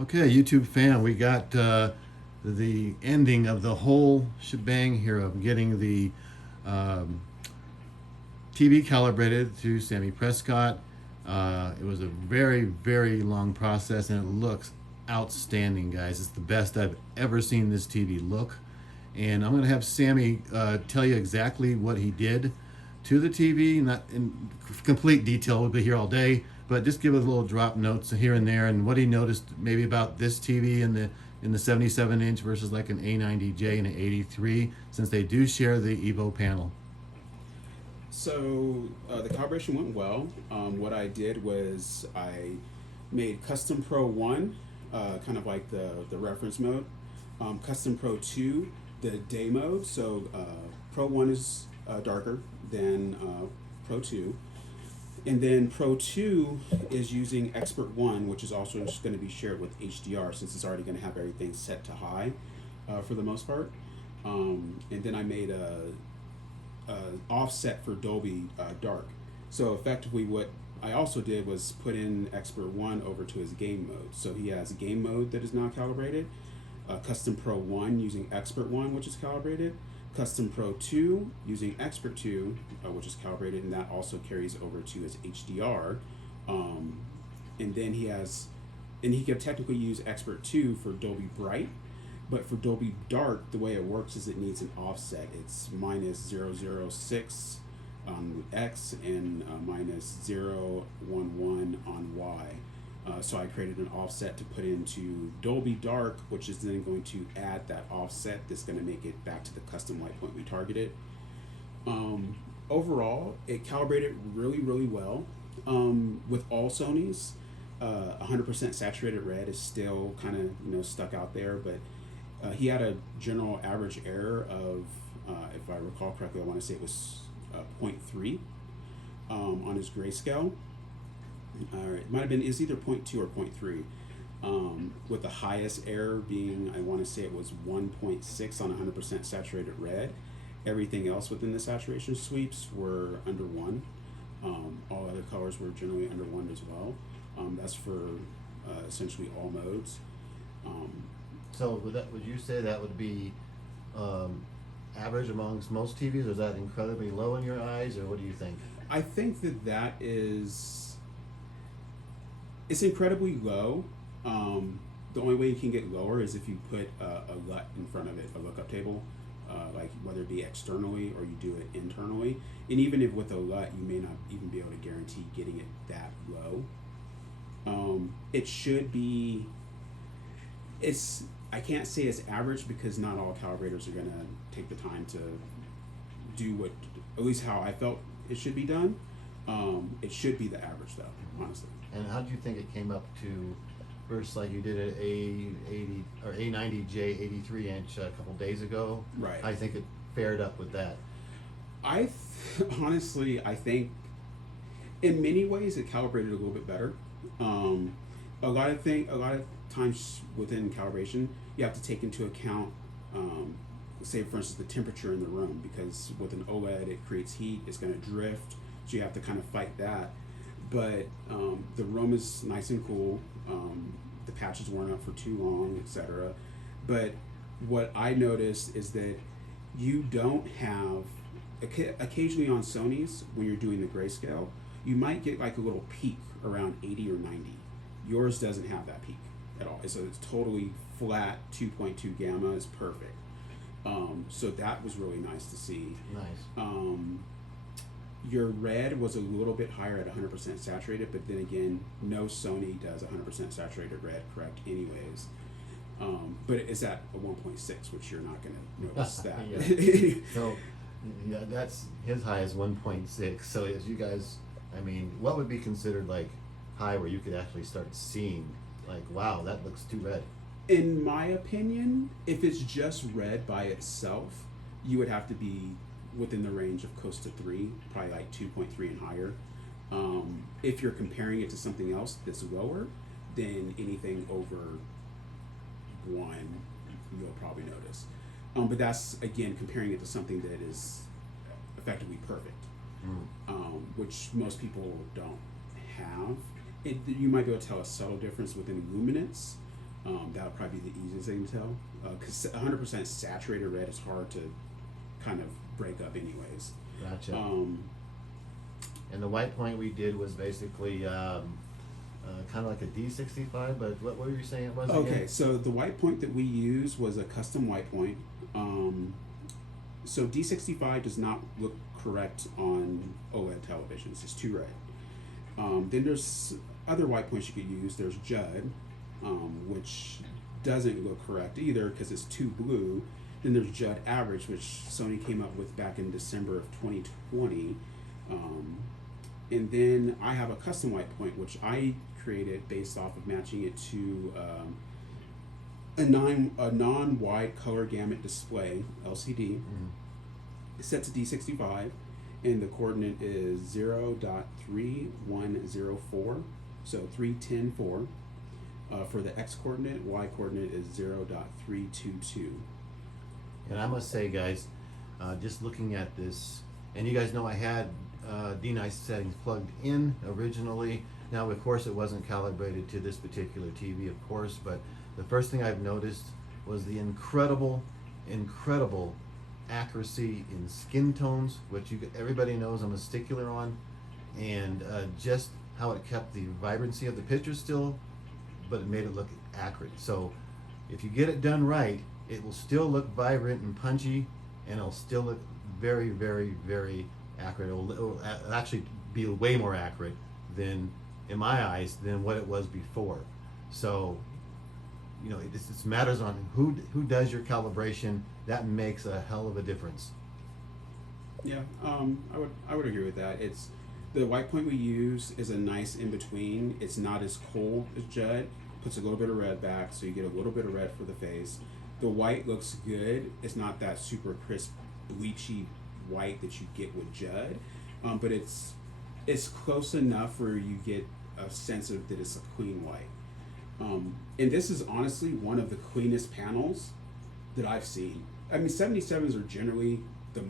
Okay, YouTube fan, we got the ending of the whole shebang here of getting the um, TV calibrated to Sammy Prescott. It was a very, very long process, and it looks outstanding, guys. It's the best I've ever seen this TV look. And I'm going to have Sammy tell you exactly what he did to the TV, not in complete detail. We'll be here all day, but just give us a little drop notes here and there, and what he noticed maybe about this TV in the 77 inch versus like an A90J and an 83, since they do share the Evo panel. So the calibration went well. What I did was I made Custom Pro 1, kind of like the reference mode. Custom Pro 2, the day mode. So Pro 1 is darker than Pro 2. And then Pro 2 is using Expert 1, which is also just going to be shared with HDR since it's already going to have everything set to high for the most part. And then I made a offset for Dolby Dark. So effectively, what I also did was put in Expert One over to his game mode. So he has a game mode that is now calibrated, Custom Pro One using Expert One, which is calibrated, Custom Pro 2 using Expert 2, which is calibrated, and that also carries over to his HDR. And then he could technically use Expert 2 for Dolby Bright, but for Dolby Dark, the way it works is it needs an offset. It's minus 006 on X and minus 011 on Y. So I created an offset to put into Dolby Dark, which is then going to add that offset that's going to make it back to the custom light point we targeted. Overall, it calibrated really, really well. With all Sonys, 100% saturated red is still kind of stuck out there, but he had a general average error of, if I recall correctly, I want to say it was 0.3 on his grayscale. It might have been, it's either 0.2 or 0.3. With the highest error being, I want to say it was 1.6 on 100% saturated red. Everything else within the saturation sweeps were under 1. All other colors were generally under 1 as well. That's for essentially all modes. Um, So would you say that would be average amongst most TVs, or is that incredibly low in your eyes, or what do you think? I think that it's incredibly low. The only way you can get lower is if you put a LUT in front of it, a lookup table, like whether it be externally or you do it internally. And even if with a LUT, you may not even be able to guarantee getting it that low. It should be. I can't say it's average because not all calibrators are going to take the time to do what, at least how I felt it should be done. It should be the average though, honestly. And how do you think it came up to versus like you did an A80 or A90J 83 inch a couple days ago? Right. I think it fared up with that. Honestly, I think in many ways it calibrated a little bit better. A lot of times within calibration, you have to take into account, say for instance, the temperature in the room, because with an OLED it creates heat, it's going to drift, so you have to kind of fight that. But the room is nice and cool. The patches weren't up for too long, etc. But what I noticed is that you don't have, occasionally on Sony's when you're doing the grayscale, you might get like a little peak around 80 or 90. Yours doesn't have that peak at all. It's totally flat 2.2 gamma is perfect. So that was really nice to see. Nice. Your red was a little bit higher at 100% saturated, but then again, no Sony does 100% saturated red correct anyways. But it's at a 1.6, which you're not going to notice that. So yeah, that's his high is 1.6. So as you guys, I mean, what would be considered like high where you could actually start seeing like, wow, that looks too red? In my opinion, if it's just red by itself, you would have to be within the range of close to 3, probably like 2.3 and higher. If you're comparing it to something else that's lower, then anything over 1, you'll probably notice. But that's, again, comparing it to something that is effectively perfect, which most people don't have. You might be able to tell a subtle difference within luminance, That'll probably be the easiest thing to tell. Because 100% saturated red is hard to kind of break up, anyways. Gotcha. And the white point we did was basically kind of like a D65, but what were you saying it was Okay, again? so the white point that we used was a custom white point. So D65 does not look correct on OLED televisions. It's too red. Then there's other white points you could use. There's Judd, which doesn't look correct either because it's too blue. Then there's Judd Average, which Sony came up with back in December of 2020. And then I have a custom white point, which I created based off of matching it to a non-wide color gamut display, LCD. It's set to D65, and the coordinate is 0.3104, so 310.4. For the X coordinate, Y coordinate is 0.322. And I must say, guys, just looking at this, and you guys know I had D-Nice settings plugged in originally. Now, of course, it wasn't calibrated to this particular TV, of course, but the first thing I've noticed was the incredible accuracy in skin tones, which everybody knows I'm a stickler on, and just how it kept the vibrancy of the picture still, but it made it look accurate. So if you get it done right, it will still look vibrant and punchy, and it'll still look very, very, very accurate. It'll actually be way more accurate than, in my eyes, than what it was before. So, you know, it just matters on who does your calibration. That makes a hell of a difference. Yeah, I would agree with that. It's the white point we use is a nice in between. It's not as cold as Judd. Puts a little bit of red back, so you get a little bit of red for the face. The white looks good. It's not that super crisp, bleachy white that you get with Judd, but it's close enough where you get a sense of that it's a clean white. And this is honestly one of the cleanest panels that I've seen. I mean, 77s are generally the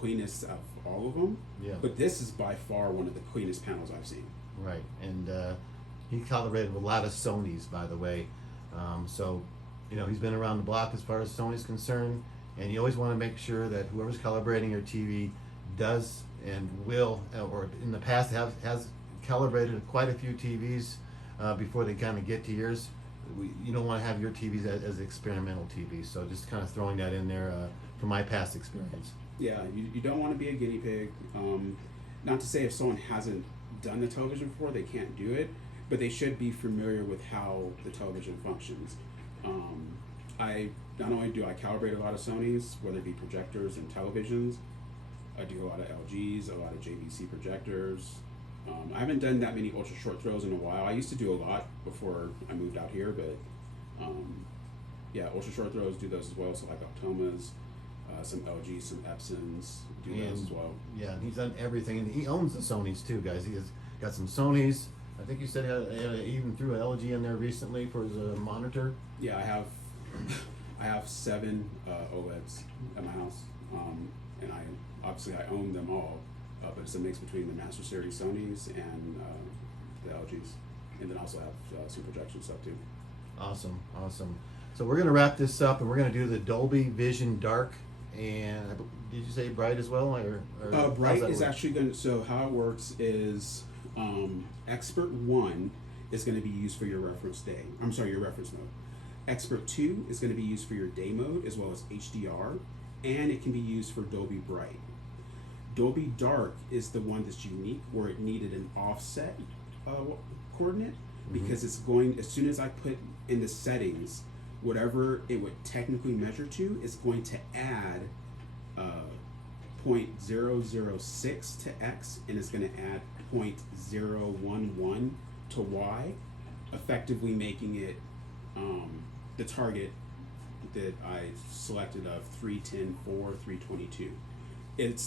cleanest of all of them. Yeah. But this is by far one of the cleanest panels I've seen. Right, and he calibrated with a lot of Sonys, by the way. So, you know, he's been around the block as far as Sony's concerned, and you always want to make sure that whoever's calibrating your TV does and will, or in the past has calibrated quite a few TVs before they kind of get to yours. You don't want to have your TVs as experimental TVs, so just kind of throwing that in there from my past experience. Yeah, you don't want to be a guinea pig. Not to say if someone hasn't done the television before, they can't do it, but they should be familiar with how the television functions. Not only do I calibrate a lot of Sonys, whether it be projectors and televisions, I do a lot of LGs, a lot of JVC projectors. I haven't done that many ultra short throws in a while. I used to do a lot before I moved out here, but yeah, ultra short throws, do those as well. So like Optomas, some LGs, some Epsons, do those as well. Yeah, he's done everything, and he owns the Sonys too, guys. He has got some Sonys. I think you said he even threw an LG in there recently for his monitor. Yeah, I have 7 OLEDs at my house, and I own them all, but it's a mix between the Master Series Sonys and the LGs, and then also have some projection stuff too. Awesome. So we're gonna wrap this up, and we're gonna do the Dolby Vision Dark. And did you say bright as well, or bright is actually going to. So how it works is Expert 1 is going to be used for your reference day. I'm sorry, your reference mode. Expert 2 is going to be used for your day mode as well as HDR, and it can be used for Dolby Bright. Dolby Dark is the one that's unique, where it needed an offset coordinate, because it's going, as soon as I put in the settings, whatever it would technically measure to is going to add 0.006 to X, and it's going to add 0.011 to Y, effectively making it the target that I selected of 310, 4, 322.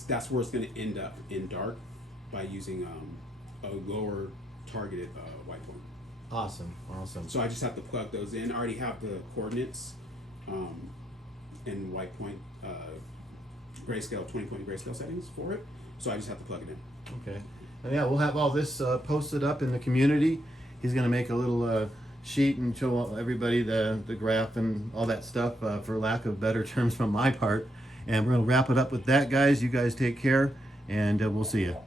That's where it's going to end up in dark by using a lower targeted white point. Awesome. So I just have to plug those in. I already have the coordinates and white point grayscale, 20/20 grayscale settings for it. So I just have to plug it in. Okay. And yeah, we'll have all this posted up in the community. He's going to make a little sheet and show everybody the graph and all that stuff, for lack of better terms from my part. And we're going to wrap it up with that, guys. You guys take care, and we'll see you.